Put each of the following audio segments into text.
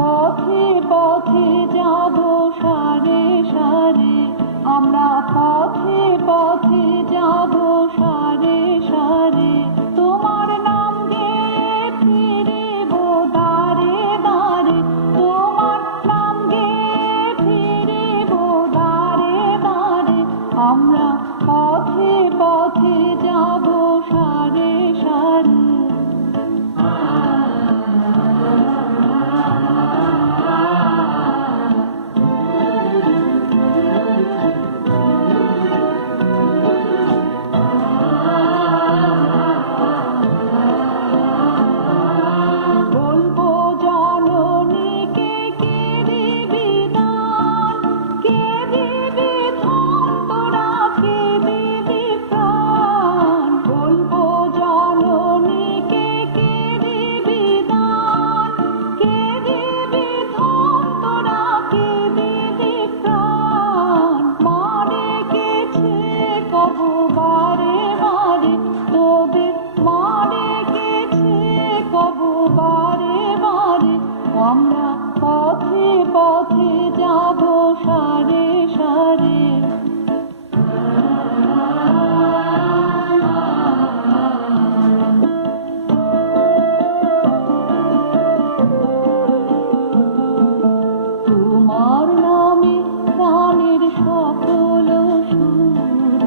পথে পথে যাব সারে সারে, আমরা পথে পথে যাব সারে সারে, তোমার নাম গেয়ে ফিরিব দাঁড়ে দাঁড়ে, তোমার নাম গেয়ে ফিরিব দাঁড়ে দাঁড়ে, আমরা পথে পথে যাব সারে সারে। আমরা পথে পথে যাব সারে সারে। তোমার নামে প্রাণের সকল সুর,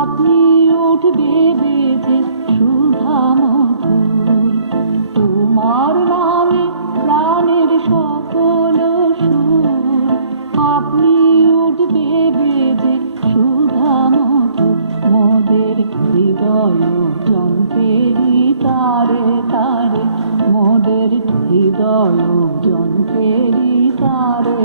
আপনি উঠবে বেজে সুধা মধুর। তোমার নামে প্রাণের সকল সুর, আপনি উঠবে বেজে সুধা মধুর। মোদের হৃদয় যন্ত্রেরই তারে তারে, মোদের হৃদয় যন্ত্রেরই তারে